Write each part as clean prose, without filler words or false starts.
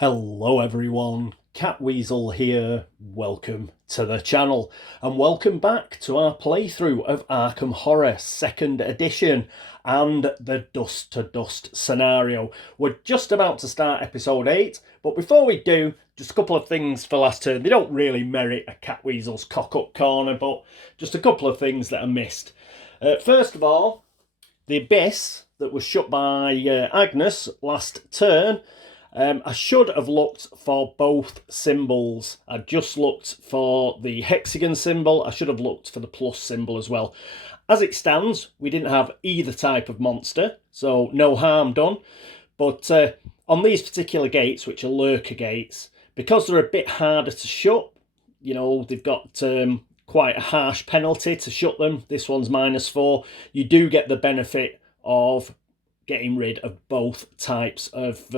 Hello everyone, Catweazle here, welcome to the channel and welcome back to our playthrough of Arkham Horror 2nd edition and the Dust to Dust scenario. We're just about to start episode 8, but before we do, just a couple of things for last turn. They don't really merit a Catweazle's cock-up corner, but just a couple of things that are missed. First of all, the abyss that was shut by Agnes last turn. I should have looked for both symbols. I just looked for the hexagon symbol. I should have looked for the plus symbol as well. As it stands, we didn't have either type of monster, so no harm done. But on these particular gates, which are lurker gates, because they're a bit harder to shut, you know, they've got quite a harsh penalty to shut them. This one's -4. You do get the benefit of getting rid of both types of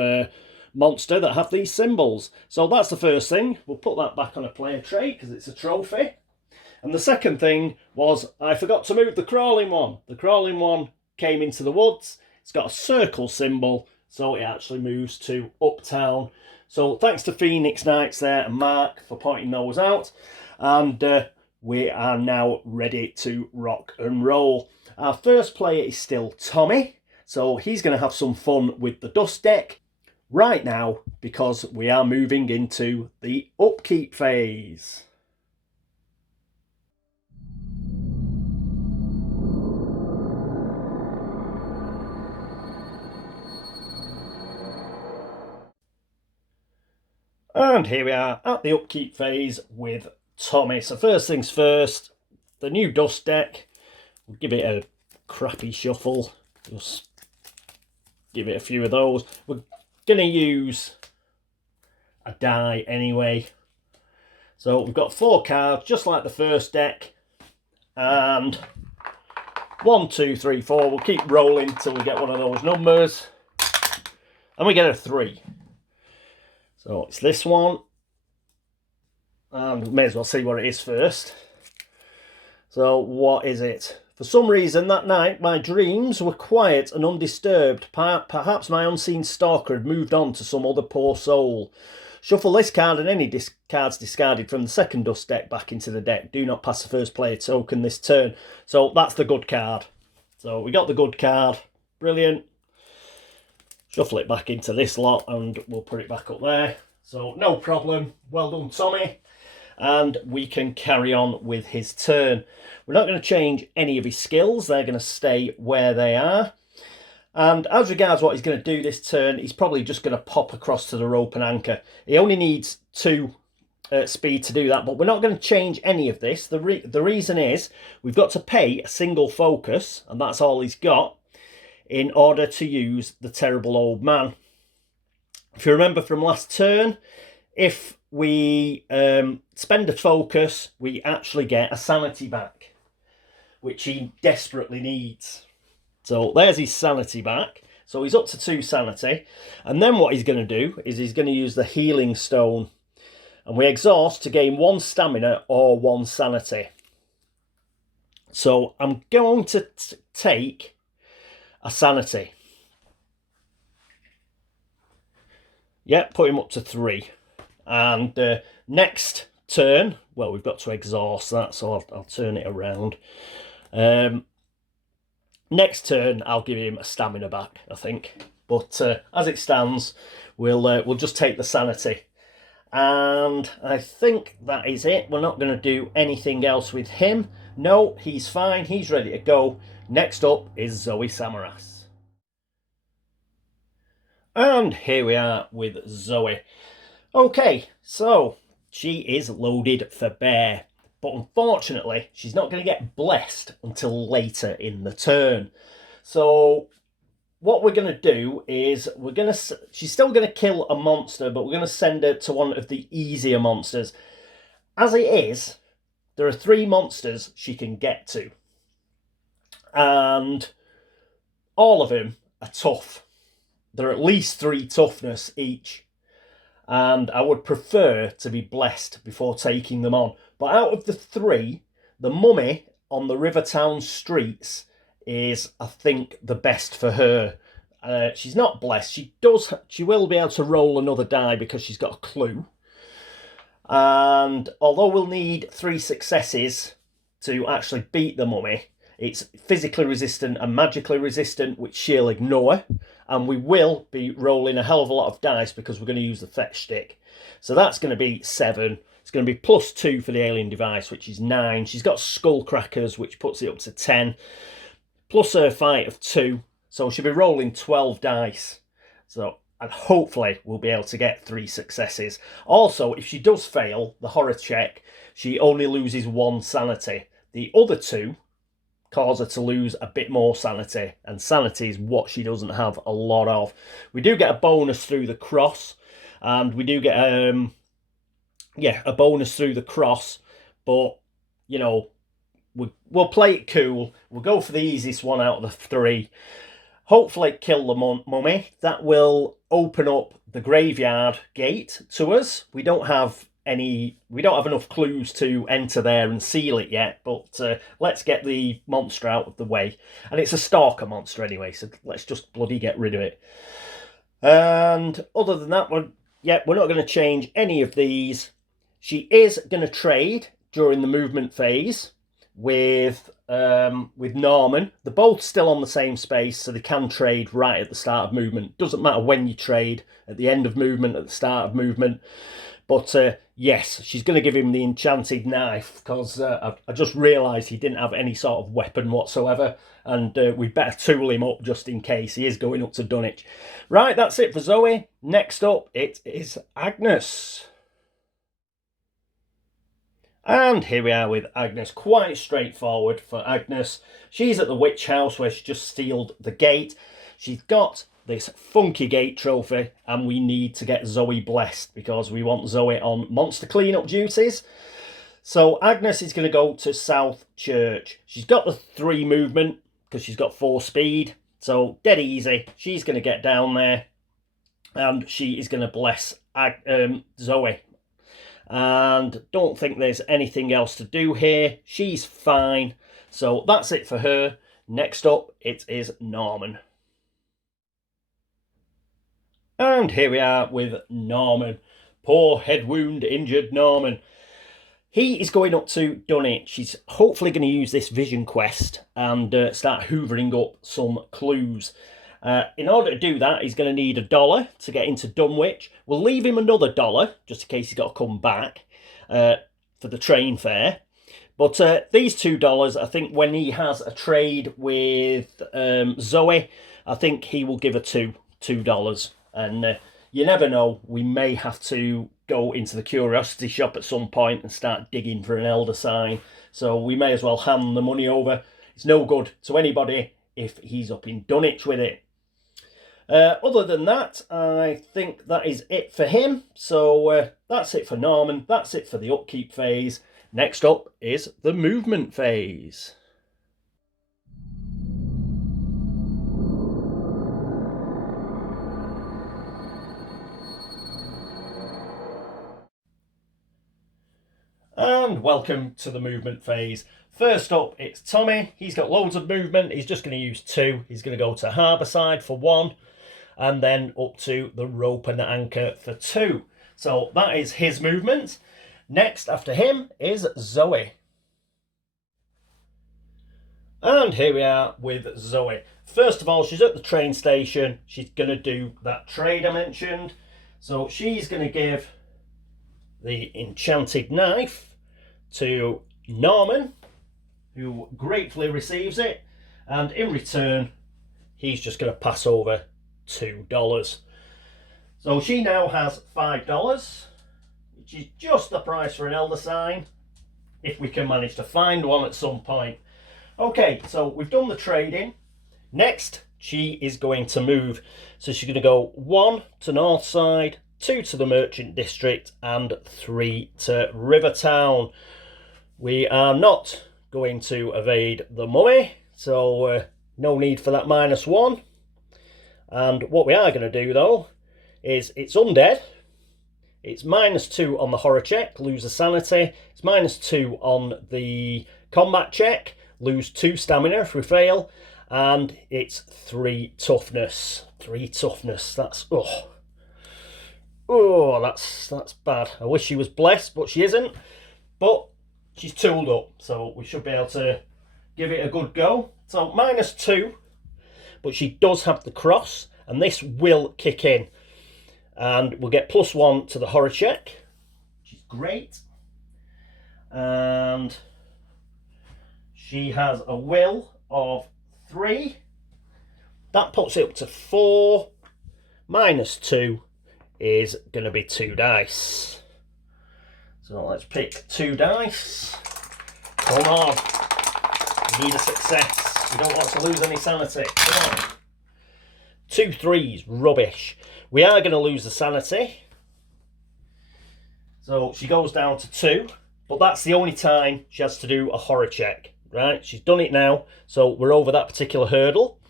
monster that have these symbols. So that's the first thing. We'll put that back on a player tray because it's a trophy. And the second thing was I forgot to move the crawling one. The crawling one came into the woods. It's got a circle symbol, so it actually moves to uptown. So thanks to Phoenix Knights there and Mark for pointing those out. And we are now ready to rock and roll. Our first player is still Tommy, so he's going to have some fun with the dust deck right now because we are moving into the upkeep phase. And here we are at the upkeep phase with Tommy. So first things first, the new dust deck. We'll give it a crappy shuffle. Just give it a few of those. We're going to use a die anyway. So we've got 4 cards, just like the first deck. And 1, 2, 3, 4. We'll keep rolling till we get one of those numbers. And we get a 3. So it's this one. And we may as well see what it is first. So what is it? For some reason that night my dreams were quiet and undisturbed. Perhaps my unseen stalker had moved on to some other poor soul. Shuffle this card and any cards discarded from the second dust deck back into the deck. Do not pass the first player token this turn. So that's the good card. So we got the good card. Brilliant. Shuffle it back into this lot and we'll put it back up there. So no problem. Well done, Tommy. And we can carry on with his turn. We're not going to change any of his skills. They're going to stay where they are. And as regards what he's going to do this turn, he's probably just going to pop across to the rope and anchor. He only needs 2 speed to do that, but we're not going to change any of this. The reason is we've got to pay a single focus, and that's all he's got, in order to use the terrible old man. If you remember from last turn, if we spend a focus, we actually get a sanity back, which he desperately needs. So there's his sanity back. So he's up to 2 sanity. And then what he's going to do is he's going to use the healing stone. And we exhaust to gain 1 stamina or 1 sanity. So I'm going to take a sanity. Yeah, put him up to 3. And next turn, well, we've got to exhaust that, so I'll turn it around. Next turn, I'll give him a stamina back, I think. But as it stands, we'll just take the sanity. And I think that is it. We're not going to do anything else with him. No, he's fine. He's ready to go. Next up is Zoe Samaras. And here we are with Zoe. Okay, so she is loaded for bear. But unfortunately, she's not going to get blessed until later in the turn. So what we're going to do is she's still going to kill a monster, but we're going to send her to one of the easier monsters. As it is, there are 3 monsters she can get to. And all of them are tough. There are at least 3 toughness each. And I would prefer to be blessed before taking them on. But out of the 3, the mummy on the Rivertown streets is, I think, the best for her. She's not blessed. She will be able to roll another die because she's got a clue. And although we'll need 3 successes to actually beat the mummy, it's physically resistant and magically resistant, which she'll ignore. And we will be rolling a hell of a lot of dice because we're going to use the fetch stick. So that's going to be 7. It's going to be +2 for the alien device, which is 9. She's got skull crackers, which puts it up to 10. Plus her fight of 2. So she'll be rolling 12 dice. And hopefully we'll be able to get 3 successes. Also, if she does fail the horror check, she only loses 1 sanity. The other 2 cause her to lose a bit more sanity, and sanity is what she doesn't have a lot of. We do get a bonus through the cross, and we do get a bonus through the cross, but you know, we'll play it cool. We'll go for the easiest one out of the 3. Hopefully kill the mummy. That will open up the graveyard gate to us. We don't have enough clues to enter there and seal it yet, but let's get the monster out of the way. And it's a stalker monster anyway, so let's just bloody get rid of it. And other than that, we're not going to change any of these. She is going to trade during the movement phase with Norman. They're both still on the same space, so they can trade right at the start of movement. Doesn't matter when you trade, at the end of movement, at the start of movement. But yes, she's going to give him the enchanted knife, because I just realised he didn't have any sort of weapon whatsoever, and we better tool him up just in case he is going up to Dunwich. Right, that's it for Zoe. Next up, it is Agnes. And here we are with Agnes. Quite straightforward for Agnes. She's at the witch house where she just sealed the gate. She's got this funky gate trophy, and we need to get Zoe blessed because we want Zoe on monster cleanup duties. So Agnes is going to go to South Church. She's got the 3 movement because she's got 4 speed. So dead easy. She's going to get down there and she is going to bless Zoe. And don't think there's anything else to do here. She's fine. So that's it for her. Next up, it is Norman. And here we are with Norman. Poor head wound injured Norman. He is going up to Dunwich. He's hopefully going to use this vision quest and start hoovering up some clues. In order to do that, he's going to need $1 to get into Dunwich. We'll leave him another $1 just in case he's got to come back for the train fare. But these $2, I think when he has a trade with Zoe, I think he will give her $2. And you never know, we may have to go into the curiosity shop at some point and start digging for an elder sign. So we may as well hand the money over. It's no good to anybody if he's up in Dunwich with it. Other than that, I think that is it for him. So that's it for Norman. That's it for the upkeep phase. Next up is the movement phase. And welcome to the movement phase. First up, it's Tommy. He's got loads of movement. He's just going to use 2. He's going to go to Harbourside for 1. And then up to the rope and the anchor for 2. So that is his movement. Next after him is Zoe. And here we are with Zoe. First of all, she's at the train station. She's going to do that trade I mentioned. So she's going to give the enchanted knife to Norman, who gratefully receives it. And in return, he's just going to pass over $2. So she now has $5, which is just the price for an elder sign, if we can manage to find one at some point. Okay, so we've done the trading. Next, she is going to move. So she's going to go 1 to Northside, 2 to the Merchant District, and 3 to Rivertown. We are not going to evade the mummy, so no need for that -1. And what we are going to do, though, is it's undead. It's -2 on the horror check, lose a sanity. It's -2 on the combat check, lose 2 stamina if we fail. And it's 3 toughness 3 toughness. That's that's bad. I wish she was blessed, but she isn't. But she's tooled up, so we should be able to give it a good go. So -2, but she does have the cross, and this will kick in, and we'll get +1 to the horror check, which is great. And she has a will of 3. That puts it up to 4. -2 is going to be 2 dice. So let's pick 2 dice. Come on. We need a success. We don't want to lose any sanity. Come on. 2 3s. Rubbish. We are going to lose the sanity. So she goes down to 2. But that's the only time she has to do a horror check. Right? She's done it now. So we're over that particular hurdle.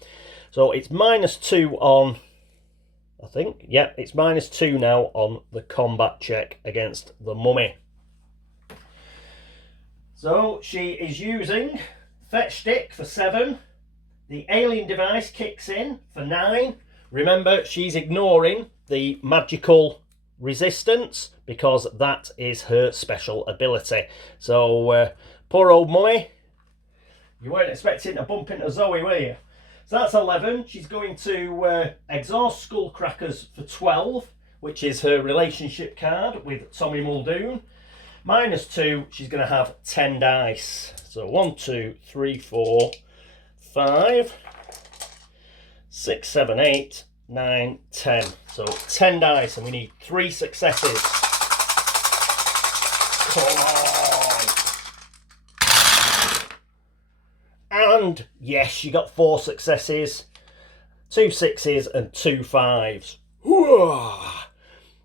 So it's -2 on... I think, yeah, it's -2 now on the combat check against the mummy. So she is using Fetch Stick for 7. The alien device kicks in for 9. Remember, she's ignoring the magical resistance because that is her special ability. So, poor old mummy. You weren't expecting to bump into Zoe, were you? So that's 11. She's going to exhaust Skullcrackers for 12, which is her relationship card with Tommy Muldoon. -2, she's going to have 10 dice. So 1, 2, 3, 4, 5, 6, 7, 8, 9, 10. So 10 dice, and we need 3 successes. Come on. And yes, she got 4 successes, 2 6s and 2 5s.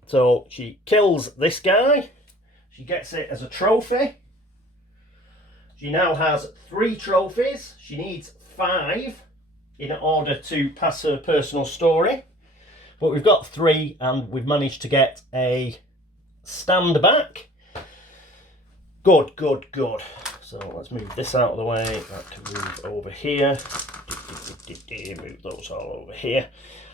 So she kills this guy. She gets it as a trophy. She now has 3 trophies. She needs 5 in order to pass her personal story. But we've got 3, and we've managed to get a stand back. Good, good, good. So let's move this out of the way. That can move over here. Move those all over here.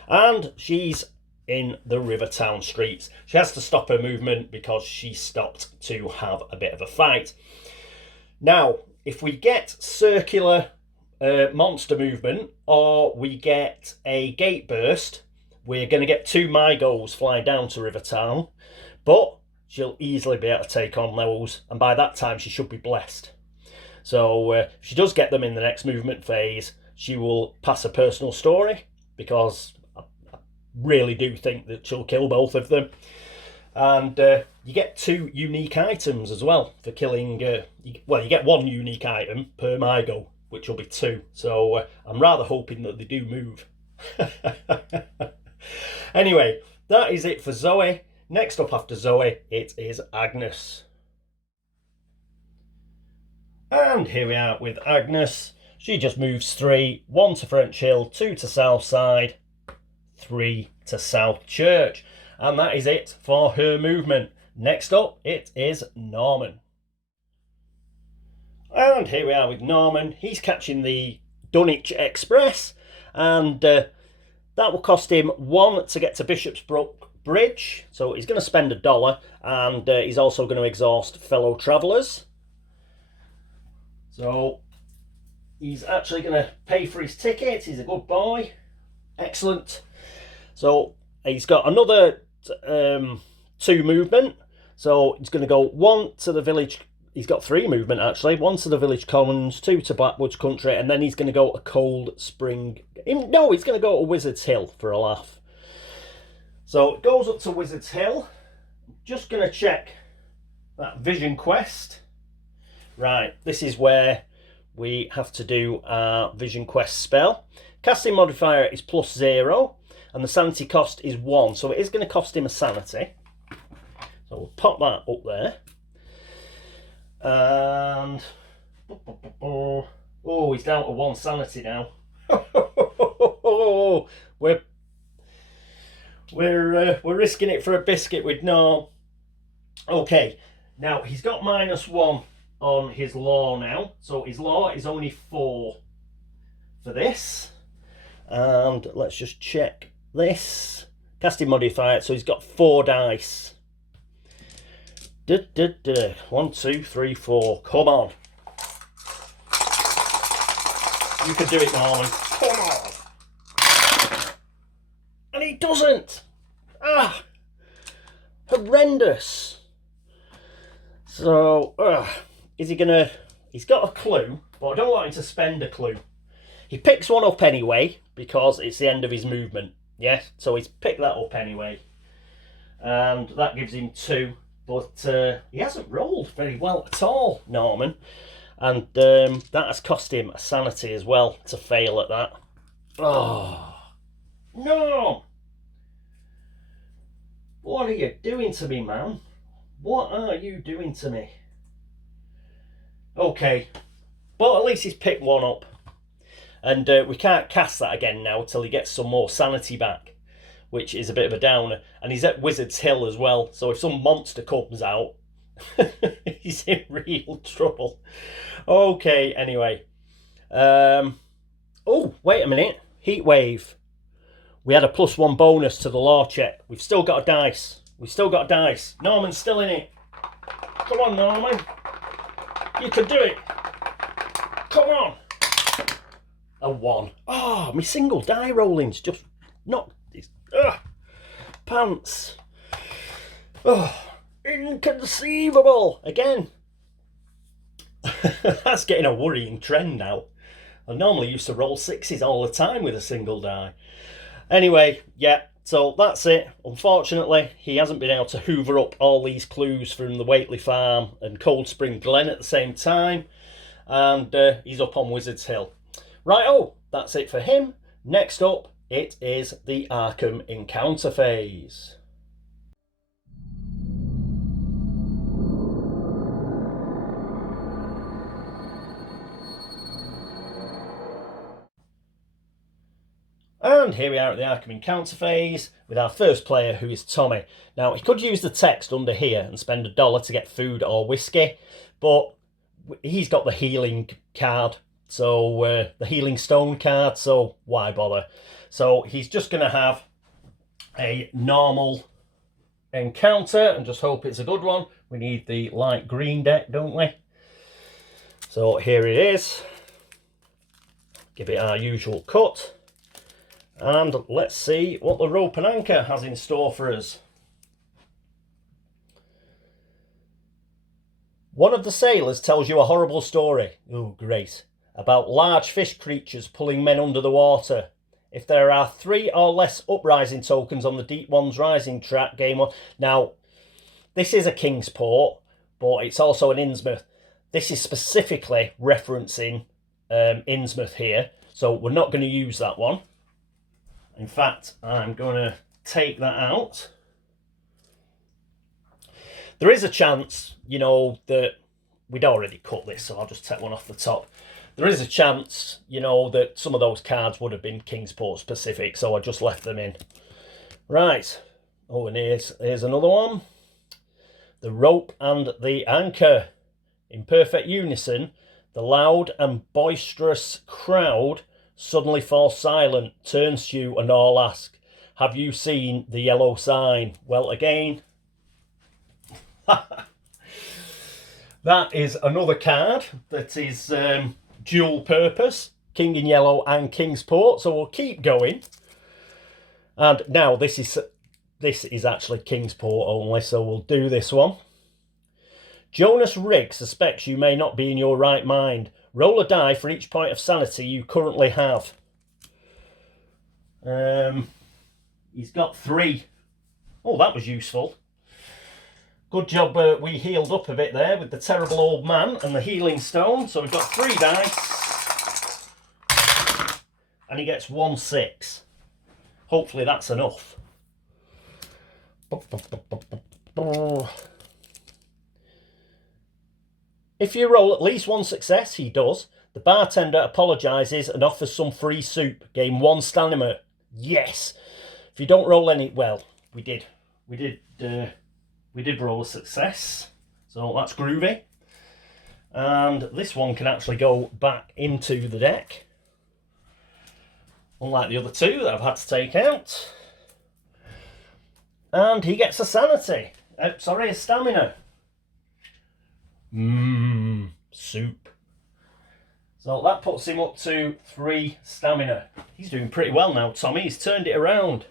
And she's in the River Town streets. She has to stop her movement because she stopped to have a bit of a fight. Now, if we get circular monster movement, or we get a gate burst, we're going to get 2 Mygos fly down to River Town. But she'll easily be able to take on those, and by that time she should be blessed. So if she does get them in the next movement phase, she will pass a personal story, because I really do think that she'll kill both of them. And you get 2 unique items as well for killing. Well, you get 1 unique item per Mygo, which will be 2. So I'm rather hoping that they do move. Anyway, that is it for Zoe. Next up after Zoe, it is Agnes. And here we are with Agnes. She just moves 3, 1 to French Hill, 2 to Southside, 3 to South Church. And that is it for her movement. Next up, it is Norman. And here we are with Norman. He's catching the Dunwich Express, and that will cost him 1 to get to Bishopsbrook Bridge. So he's going to spend $1, and he's also going to exhaust fellow travellers. So he's actually going to pay for his ticket. He's a good boy. Excellent. So he's got another 2 movement. So he's going to go 1 to the village. He's got 3 movement actually. 1 to the village commons, 2 to Blackwoods Country, and then he's going to go to Cold Spring. No, he's going to go to Wizard's Hill for a laugh. So it goes up to Wizard's Hill. Just going to check that vision quest. Right, this is where we have to do our vision quest spell. Casting modifier is +0, and the sanity cost is 1, so it is going to cost him a sanity. So we'll pop that up there. And oh, he's down to 1 sanity now. We're risking it for a biscuit with Norm. Okay, now he's got -1 on his law now, so his law is only 4 for this. And let's just check this. Casting modifier, so he's got 4 dice. 1, 2, 3, 4. Come on. You can do it, Norman. Come on. And he doesn't. Ah. Horrendous. So, is he gonna... He's got a clue, but I don't want him to spend a clue. He picks one up anyway, because it's the end of his movement. Yeah, so he's picked that up anyway. And that gives him 2. But he hasn't rolled very well at all, Norman. And that has cost him a sanity as well to fail at that. Oh, no! What are you doing to me, man? What are you doing to me? Okay, but at least he's picked one up. And we can't cast that again now till he gets some more sanity back, which is a bit of a downer. And he's at Wizard's Hill as well, so if some monster comes out, he's in real trouble. Okay, anyway. Oh, wait a minute. Heat wave. We had a +1 bonus to the law check. We've still got a dice. We've still got a dice. Norman's still in it. Come on, Norman. You can do it. Come on. A 1. Oh, my single die rolling's just not... Pants. Oh, inconceivable. Again. That's getting a worrying trend now. I normally used to roll 6s all the time with a single die. Anyway, yeah, so that's it. Unfortunately, he hasn't been able to hoover up all these clues from the Whately Farm and Cold Spring Glen at the same time. And he's up on Wizard's Hill. Right, that's it for him. Next up, it is the Arkham encounter phase. And here we are at the Arkham encounter phase with our first player, who is Tommy. Now, he could use the text under here and spend $1 to get food or whiskey, but he's got the healing card, so the healing stone card, so why bother? So he's just going to have a normal encounter and just hope it's a good one. We need the light green deck, don't we? So here it is. Give it our usual cut. And let's see what the rope and anchor has in store for us. One of the sailors tells you a horrible story. Oh, great. About large fish creatures pulling men under the water. If there are 3 or less uprising tokens on the Deep One's rising track, game on. Now, this is a Kingsport, but it's also an Innsmouth. This is specifically referencing Innsmouth here, so we're not going to use that one. In fact, I'm going to take that out. There is a chance, you know, that we'd already cut this, so I'll just take one off the top. There is a chance, you know, that some of those cards would have been Kingsport specific, so I just left them in. Right. Oh, and here's another one. The rope and the anchor. In perfect unison, the loud and boisterous crowd suddenly falls silent, turns to you and all ask, have you seen the yellow sign? Well, again, that is another card that is dual purpose, King in Yellow and Kingsport, so we'll keep going. And now this is actually Kingsport only, so we'll do this one. Jonas Rigg suspects you may not be in your right mind. Roll a die for each point of sanity you currently have. He's got 3. Oh, that was useful. Good job we healed up a bit there with the terrible old man and the healing stone. So we've got 3 dice. And he gets 1 6. Hopefully that's enough. If you roll at least 1 success, he does, the bartender apologises and offers some free soup. Gain 1 stamina. Yes. If you don't roll any, well, we did roll a success, so that's groovy. And this one can actually go back into the deck, unlike the other 2 that I've had to take out. And he gets a sanity. Sorry, a stamina. Soup. So that puts him up to 3 stamina. He's doing pretty well now, Tommy. He's turned it around.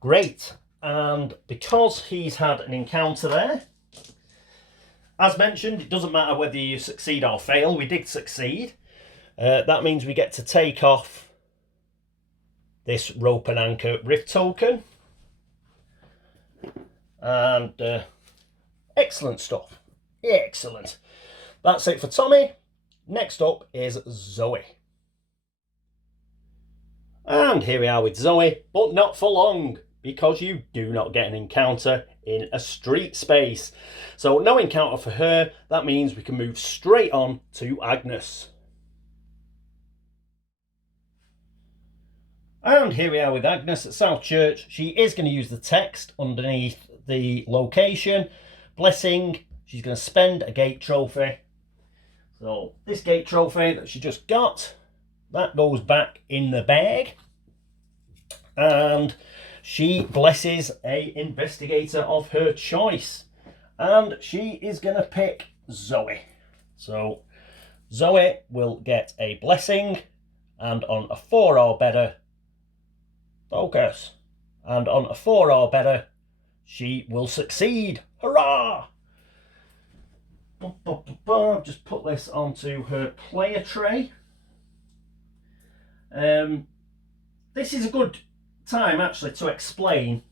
Great. And because he's had an encounter there, as mentioned, it doesn't matter whether you succeed or fail. We did succeed. That means we get to take off this rope and anchor rift token. And excellent stuff. Excellent. That's it for Tommy. Next up is Zoe. And here we are with Zoe, but not for long, because you do not get an encounter in a street space. So no encounter for her. That means we can move straight on to Agnes. And here we are with Agnes at South Church. She is going to use the text underneath the location. Blessing. She's going to spend a gate trophy. So this gate trophy that she just got, that goes back in the bag. And she blesses a investigator of her choice. And she is going to pick Zoe. So Zoe will get a blessing. And on a 4 or better, focus. And on a 4 or better, she will succeed. Hurrah! Just put this onto her player tray. This is a good time actually to explain.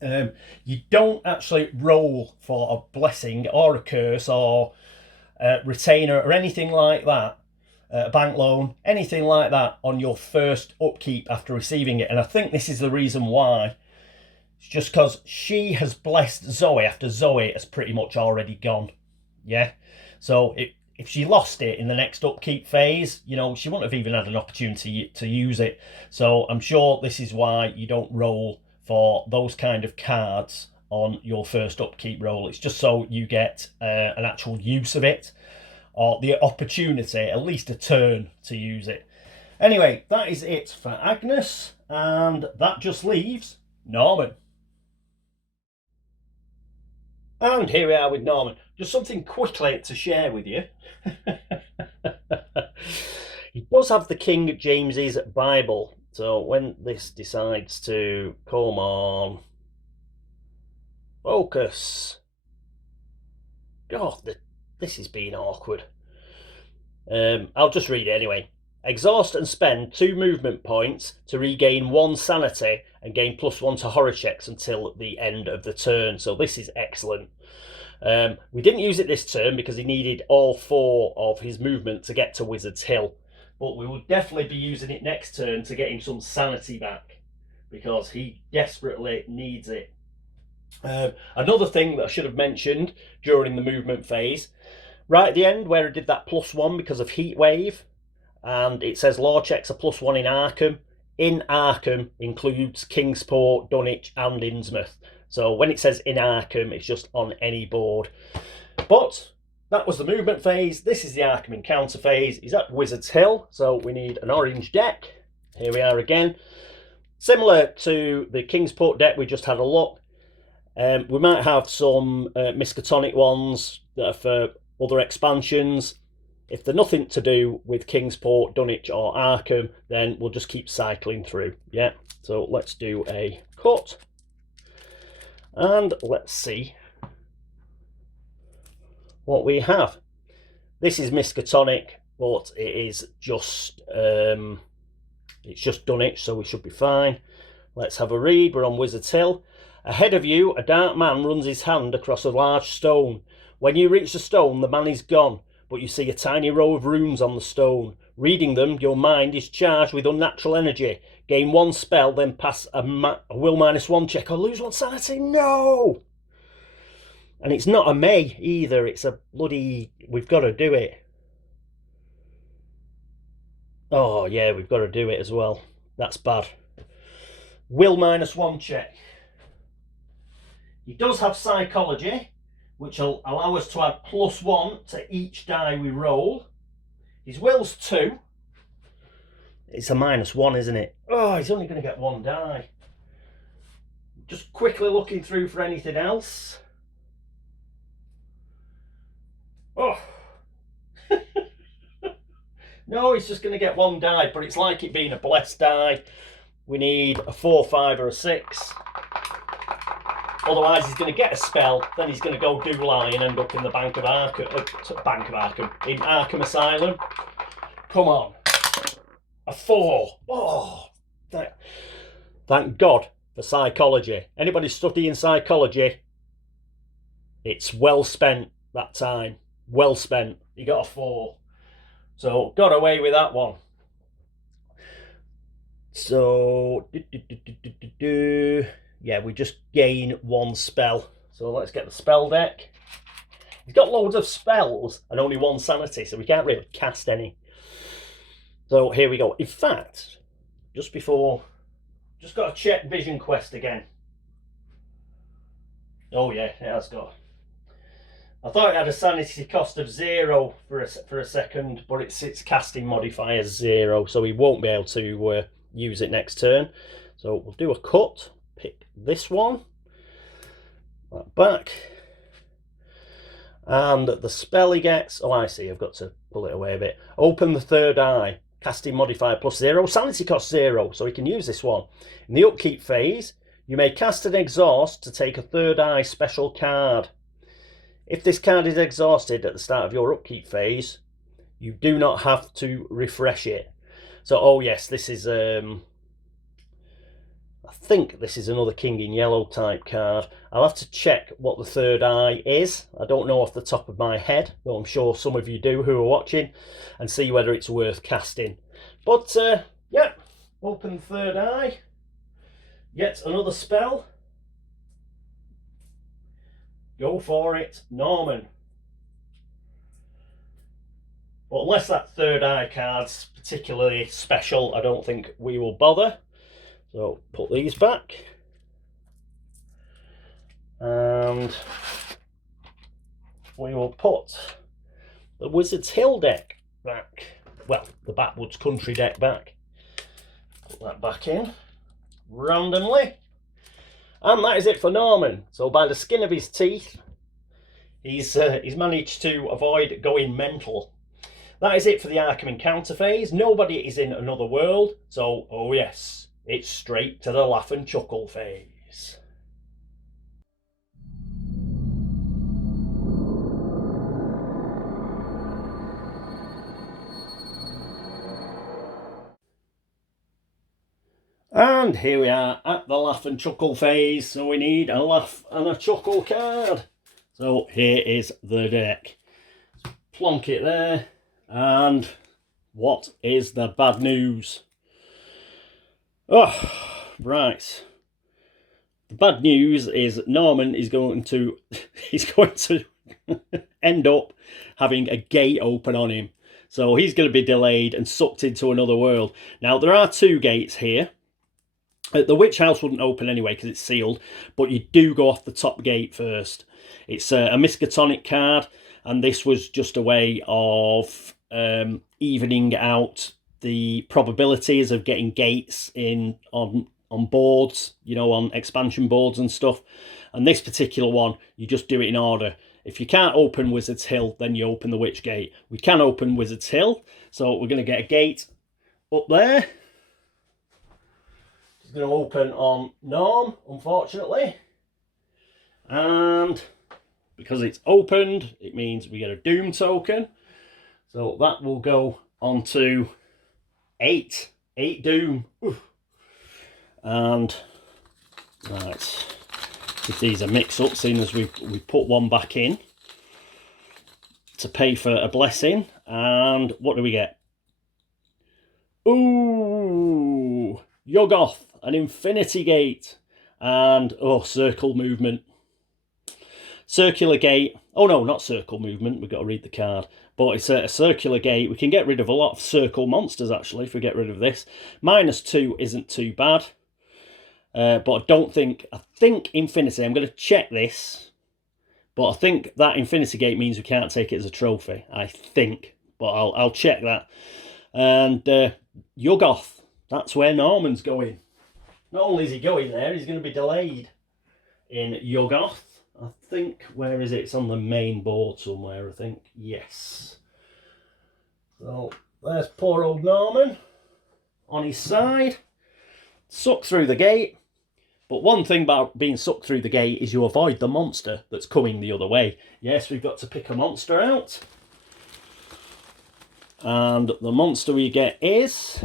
You don't actually roll for a blessing or a curse or a retainer or anything like that, a bank loan, anything like that on your first upkeep after receiving it. And I think this is the reason why. It's just because she has blessed Zoe after Zoe has pretty much already gone. Yeah, so if she lost it in the next upkeep phase, you know, she wouldn't have even had an opportunity to use it. So I'm sure this is why you don't roll for those kind of cards on your first upkeep roll. It's just so you get an actual use of it, or the opportunity, at least a turn to use it. Anyway, that is it for Agnes, and that just leaves Norman. And here we are with Norman. Just something quickly to share with you. He does have the King James's Bible. So when this decides to come on, focus. God, this is being awkward. I'll just read it anyway. Exhaust and spend 2 movement points to regain 1 sanity and gain +1 to horror checks until the end of the turn. So this is excellent. We didn't use it this turn because he needed all 4 of his movement to get to Wizard's Hill. But we will definitely be using it next turn to get him some sanity back, because he desperately needs it. Another thing that I should have mentioned during the movement phase, right at the end where I did that +1 because of Heat Wave, and it says law checks are +1 in Arkham. In Arkham includes Kingsport, Dunwich and Innsmouth. So when it says in Arkham, it's just on any board. But that was the movement phase. This is the Arkham encounter phase. He's at Wizard's Hill, so we need an orange deck. Here we are again. Similar to the Kingsport deck, we just had a look. We might have some Miskatonic ones that are for other expansions. If they're nothing to do with Kingsport, Dunwich or Arkham, then we'll just keep cycling through. Yeah, so let's do a cut. And let's see what we have. This is Miskatonic, but it is just it's just Dunwich, so we should be fine. Let's have a read. We're on Wizard's Hill. Ahead of you, a dark man runs his hand across a large stone. When you reach the stone, the man is gone, but you see a tiny row of runes on the stone. Reading them, your mind is charged with unnatural energy. Gain 1 spell, then pass a will -1 check or lose 1 sanity. No! And it's not a may either. It's a bloody... We've got to do it. Oh, yeah, we've got to do it as well. That's bad. Will -1 check. He does have psychology, which will allow us to add +1 to each die we roll. His will's 2. It's a -1, isn't it? Oh, he's only going to get 1 die. Just quickly looking through for anything else. Oh. No, he's just going to get one die, but it's like it being a blessed die. We need a 4, 5 or a 6. Otherwise he's going to get a spell, then he's going to go do-lie and end up in the Bank of Arkham, in Arkham Asylum. Come on. A 4. Oh, thank God for psychology. Anybody studying psychology, it's well spent that time. Well spent. You got a 4. So, got away with that one. So, yeah, we just gain 1 spell. So let's get the spell deck. He's got loads of spells and only 1 sanity, so we can't really cast any. So here we go. In fact, just got to check Vision Quest again. Oh yeah, it has got. I thought it had a sanity cost of 0 for a second, but its casting modifier is 0, so he won't be able to use it next turn. So we'll do a cut. Pick this one. That back. And the spell he gets. Oh, I see. I've got to pull it away a bit. Open the third eye. Casting modifier plus 0. Sanity cost 0, so he can use this one. In the upkeep phase, you may cast an exhaust to take a third eye special card. If this card is exhausted at the start of your upkeep phase, you do not have to refresh it. So, oh yes, this is, I think this is another King in Yellow type card. I'll have to check what the third eye is. I don't know off the top of my head, but I'm sure some of you do who are watching, and see whether it's worth casting. But, yeah, open third eye. Yet another spell. Go for it, Norman. But unless that third eye card's particularly special, I don't think we will bother. So put these back. And we will put the Wizard's Hill deck back. Well, the Backwoods Country deck back. Put that back in randomly. And that is it for Norman. So by the skin of his teeth, he's managed to avoid going mental. That is it for the Arkham Encounter phase. Nobody is in another world. So, oh yes, it's straight to the laugh and chuckle phase. And here we are at the laugh and chuckle phase, so we need a laugh and a chuckle card. So here is the deck. Plonk it there, and what is the bad news? Oh, right. The bad news is Norman is going to end up having a gate open on him. So he's going to be delayed and sucked into another world. Now there are 2 gates here. The Witch House wouldn't open anyway because it's sealed, but you do go off the top gate first. It's a Miskatonic card, and this was just a way of evening out the probabilities of getting gates in on boards, you know, on expansion boards and stuff. And this particular one, you just do it in order. If you can't open Wizard's Hill, then you open the Witch Gate. We can open Wizard's Hill, so we're going to get a gate up there. Going to open on Norm, unfortunately, and because it's opened, it means we get a Doom token, so that will go on to 8 Doom. Oof. And right, if these are mix-up, seeing as we put one back in to pay for a blessing, and what do we get? Ooh, Yuggoth. An Infinity Gate, and circle movement. Circular gate. Oh no, not circle movement. We've got to read the card. But it's a circular gate. We can get rid of a lot of circle monsters actually if we get rid of this. -2 isn't too bad. But I think Infinity. I'm going to check this. But I think that Infinity Gate means we can't take it as a trophy. I think, but I'll check that. And Yuggoth. That's where Norman's going. Not only is he going there, he's going to be delayed. in Yuggoth. I think, where is it? It's on the main board somewhere, I think. Yes. So there's poor old Norman on his side, sucked through the gate. But one thing about being sucked through the gate is you avoid the monster that's coming the other way. Yes, we've got to pick a monster out. And the monster we get is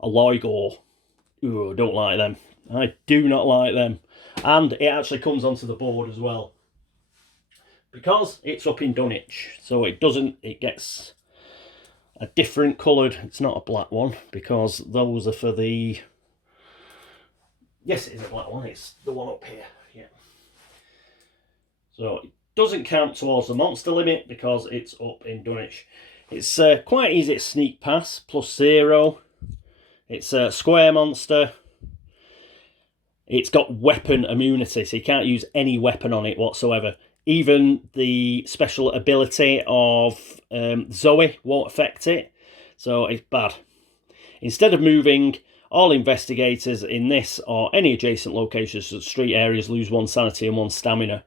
a Loigor. Ooh, I don't like them. I do not like them. And it actually comes onto the board as well, because it's up in Dunwich. So it gets a different coloured, it's not a black one, because those are for the, yes, it is a black one, it's the one up here, yeah. So it doesn't count towards the monster limit because it's up in Dunwich. It's quite easy to sneak past, +0. It's a square monster. It's got weapon immunity, so you can't use any weapon on it whatsoever. Even the special ability of Zoe won't affect it, so it's bad. Instead of moving, all investigators in this or any adjacent locations to street areas lose 1 sanity and 1 stamina.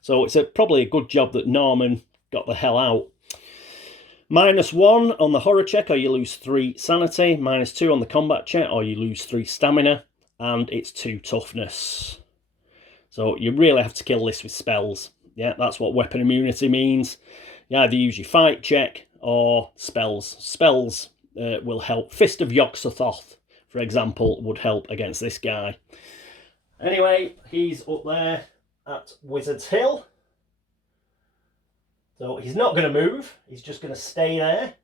So it's probably a good job that Norman got the hell out. -1 on the horror check, or you lose 3 sanity. -2 on the combat check, or you lose 3 stamina. And it's 2 toughness. So you really have to kill this with spells. Yeah, that's what weapon immunity means. You either use your fight check or spells. Spells will help. Fist of Yog-Sothoth, for example, would help against this guy. Anyway, he's up there at Wizard's Hill. So he's not going to move. He's just going to stay there.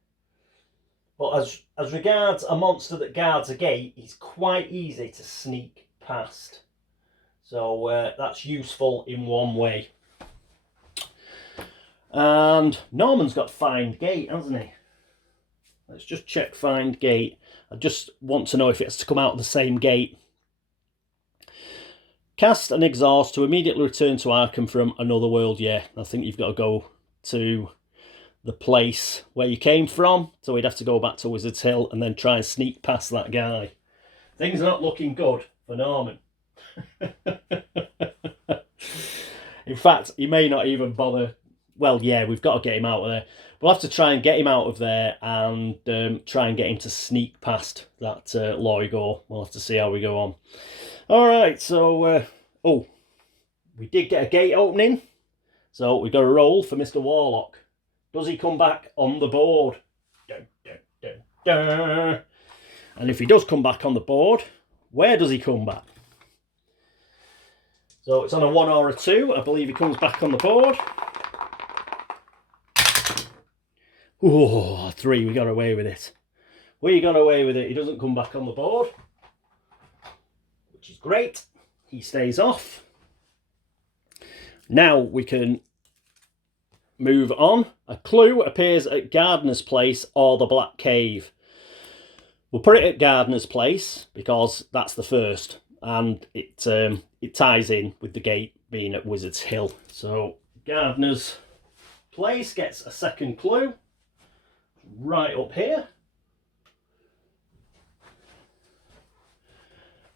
But as regards a monster that guards a gate, he's quite easy to sneak past. So that's useful in one way. And Norman's got Find Gate, hasn't he? Let's just check Find Gate. I just want to know if it has to come out of the same gate. Cast and exhaust to immediately return to Arkham from another world. Yeah, I think you've got to go to the place where you came from, so we'd have to go back to Wizard's Hill and then try and sneak past that guy. Things are not looking good for Norman. In fact, he may not even bother. Well, yeah, we've got to get him out of there. We'll have to try and get him out of there and try and get him to sneak past that Loigor. We'll have to see how we go on. All right, so oh, we did get a gate opening, so we've got to roll for Mr. Warlock. Does he come back on the board? Dun, dun, dun, dun. And if he does come back on the board, where does he come back? So it's on a 1 or a 2. I believe he comes back on the board. Oh, 3. We got away with it. We got away with it. He doesn't come back on the board, which is great. He stays off. Now we can move on. A clue appears at Gardener's Place or the Black Cave. We'll put it at Gardener's Place because that's the first, and it ties in with the gate being at Wizard's Hill. So Gardener's Place gets a second clue right up here.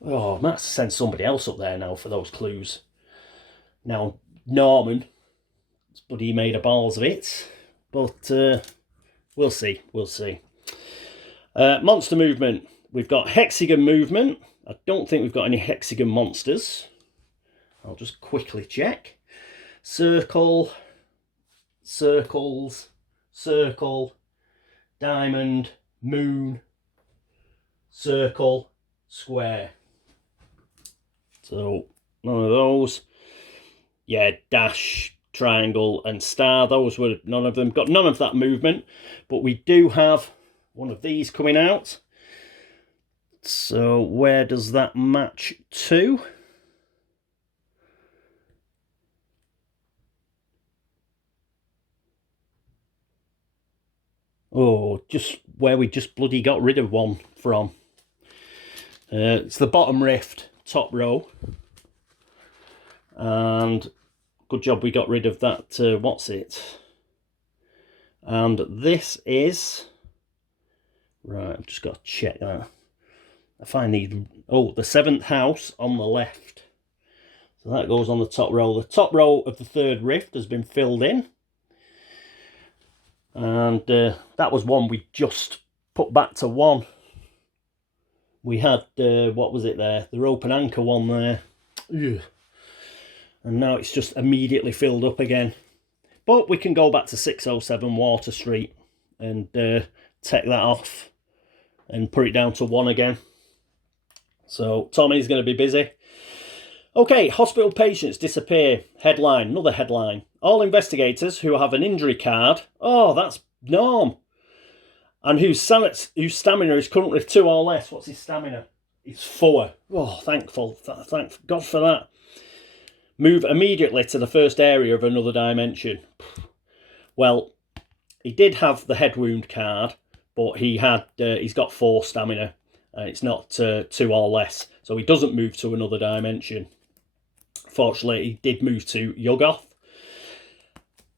Oh, I might have to send somebody else up there now for those clues. Now Norman, but he made a balls of it. But we'll see. We'll see. Monster movement. We've got hexagon movement. I don't think we've got any hexagon monsters. I'll just quickly check. Circle, circles, circle, diamond, moon, circle, square. So none of those. Yeah, dash, triangle and star. Those were none of them. Got none of that movement, but we do have one of these coming out. So where does that match to? Oh, just where we just bloody got rid of one from. It's the bottom rift, top row. And good job we got rid of that, what's it? And this is... Right, I've just got to check that. I find these... Oh, the 7th house on the left. So that goes on the top row. The top row of the third rift has been filled in. And that was one we just put back to 1. We had, what was it there? The rope and anchor one there. Ugh. And now it's just immediately filled up again. But we can go back to 607 Water Street and take that off and put it down to 1 again. So Tommy's going to be busy. Okay, hospital patients disappear. Headline, another headline. All investigators who have an injury card. Oh, that's Norm. And whose stamina is currently 2 or less. What's his stamina? It's 4. Oh, thankful. Thank God for that. Move immediately to the first area of another dimension. Well, he did have the head wound card, but he's got 4 stamina. It's not 2 or less, so he doesn't move to another dimension. Fortunately, he did move to Yuggoth.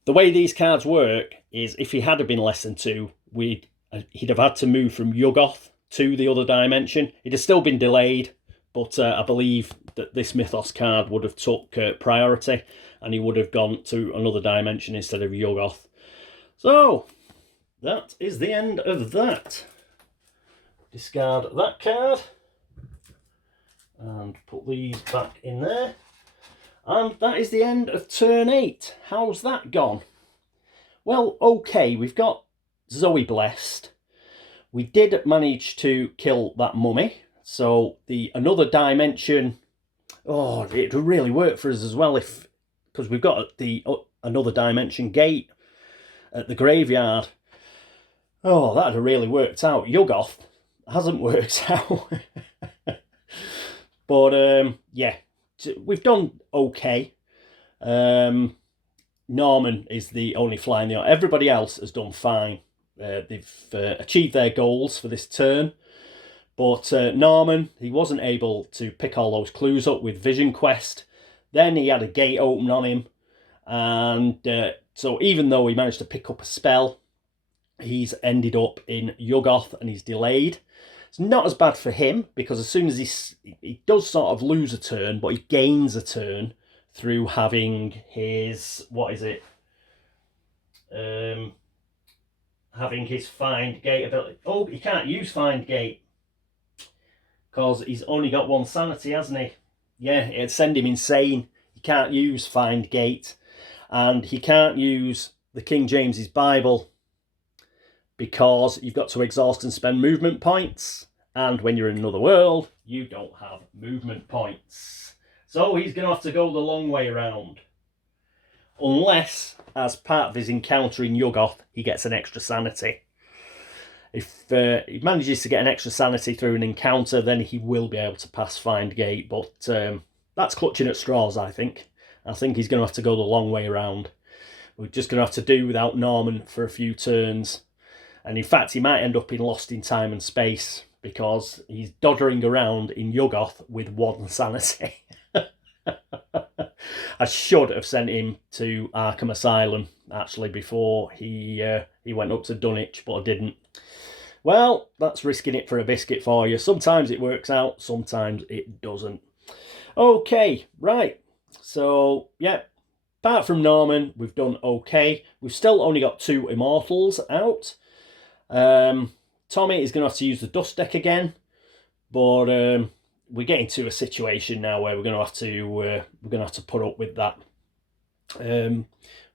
The way these cards work is if he had been less than 2, he'd have had to move from Yuggoth to the other dimension. It'd have still been delayed, but I believe that this Mythos card would have took priority, and he would have gone to another dimension instead of Yuggoth. So, that is the end of that. Discard that card. And put these back in there. And that is the end of turn 8. How's that gone? Well, okay, we've got Zoe blessed. We did manage to kill that mummy. So another dimension, it would really work for us as well because we've got the another dimension gate at the graveyard. Oh, that'd have really worked out. Yuggoth hasn't worked out. But yeah, we've done okay. Norman is the only fly in the ointment. Everybody else has done fine. They've achieved their goals for this turn. But Norman, he wasn't able to pick all those clues up with Vision Quest. Then he had a gate open on him. And so even though he managed to pick up a spell, he's ended up in Yuggoth and he's delayed. It's not as bad for him because as soon as he does sort of lose a turn, but he gains a turn through having his, having his Find Gate ability. Oh, he can't use Find Gate because he's only got 1 sanity, hasn't he? Yeah, it'd send him insane. He can't use Find Gate, and he can't use the King James's Bible because you've got to exhaust and spend movement points, and when you're in another world, you don't have movement points. So he's going to have to go the long way around. Unless, as part of his encounter in Yuggoth, he gets an extra sanity. If he manages to get an extra sanity through an encounter, then he will be able to pass Find Gate. But that's clutching at straws, I think. I think he's going to have to go the long way around. We're just going to have to do without Norman for a few turns. And in fact, he might end up in Lost in Time and Space because he's doddering around in Yuggoth with 1 sanity. I should have sent him to Arkham Asylum, actually, before he went up to Dunwich, but I didn't. Well, that's risking it for a biscuit for you. Sometimes it works out, sometimes it doesn't. Okay, right. So, yeah, apart from Norman, we've done okay. We've still only got 2 Immortals out. Tommy is going to have to use the dust deck again, but we're getting to a situation now where we're going to have to put up with that.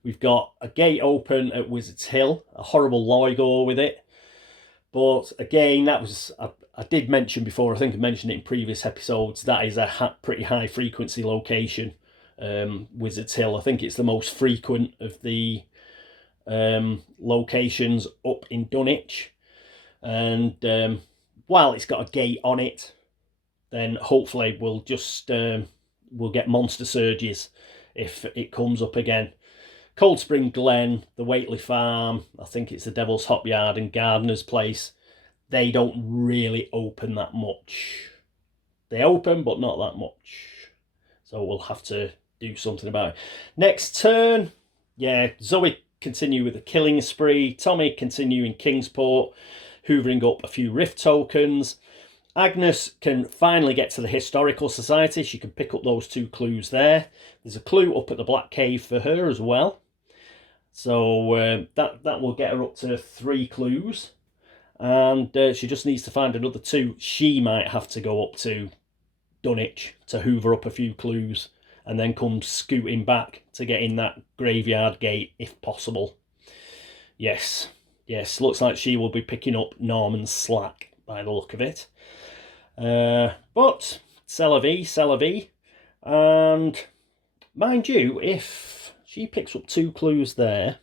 We've got a gate open at Wizard's Hill, a horrible Loigo with it. But again, that was I did mention before. I think I mentioned it in previous episodes. That is a pretty high frequency location. Wizard's Hill. I think it's the most frequent of the locations up in Dunwich. And while it's got a gate on it, then hopefully we'll just we'll get monster surges if it comes up again. Cold Spring Glen, the Waitley Farm, I think it's the Devil's Hop Yard and Gardener's Place. They don't really open that much. They open, but not that much. So we'll have to do something about it. Next turn, yeah, Zoe continue with the killing spree. Tommy continue in Kingsport, hoovering up a few rift tokens. Agnes can finally get to the Historical Society. She can pick up those 2 clues there. There's a clue up at the Black Cave for her as well. So that will get her up to 3 clues. And she just needs to find another 2. She might have to go up to Dunwich to hoover up a few clues and then come scooting back to get in that graveyard gate if possible. Yes, looks like she will be picking up Norman's slack by the look of it. But c'est la vie. And mind you, if she picks up 2 clues there,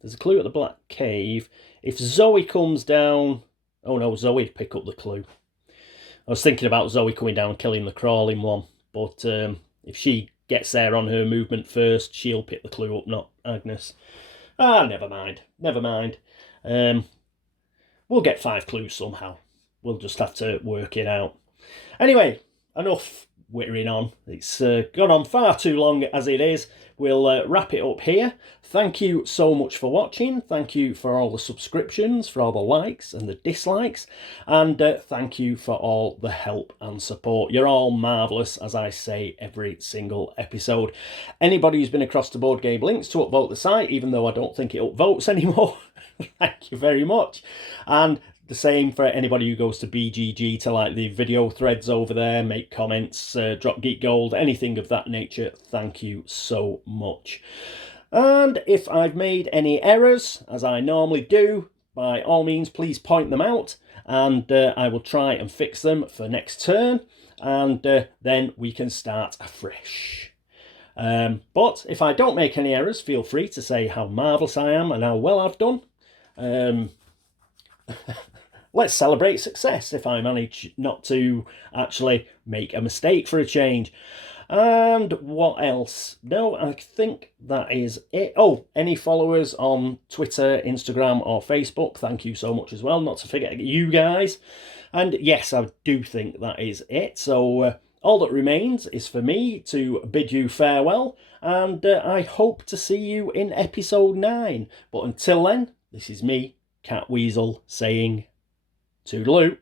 there's a clue at the Black Cave. If Zoe comes down... Oh no, Zoe'd pick up the clue. I was thinking about Zoe coming down and killing the crawling one. But if she gets there on her movement first, she'll pick the clue up, not Agnes. Never mind. We'll get 5 clues somehow. We'll just have to work it out. Anyway, enough whittering on. It's gone on far too long as it is. We'll wrap it up here. Thank you so much for watching. Thank you for all the subscriptions, for all the likes and the dislikes. And thank you for all the help and support. You're all marvellous, as I say every single episode. Anybody who's been across to Board Game Links to upvote the site, even though I don't think it upvotes anymore, thank you very much. And the same for anybody who goes to BGG to like the video threads over there, make comments, drop Geek Gold, anything of that nature. Thank you so much. And if I've made any errors, as I normally do, by all means, please point them out, and I will try and fix them for next turn, and then we can start afresh. But if I don't make any errors, feel free to say how marvellous I am and how well I've done. Let's celebrate success if I manage not to actually make a mistake for a change. And what else? No, I think that is it. Oh, any followers on Twitter, Instagram or Facebook, thank you so much as well. Not to forget you guys. And yes, I do think that is it. So all that remains is for me to bid you farewell. And I hope to see you in episode 9. But until then, this is me, Catweazle, saying toodaloo.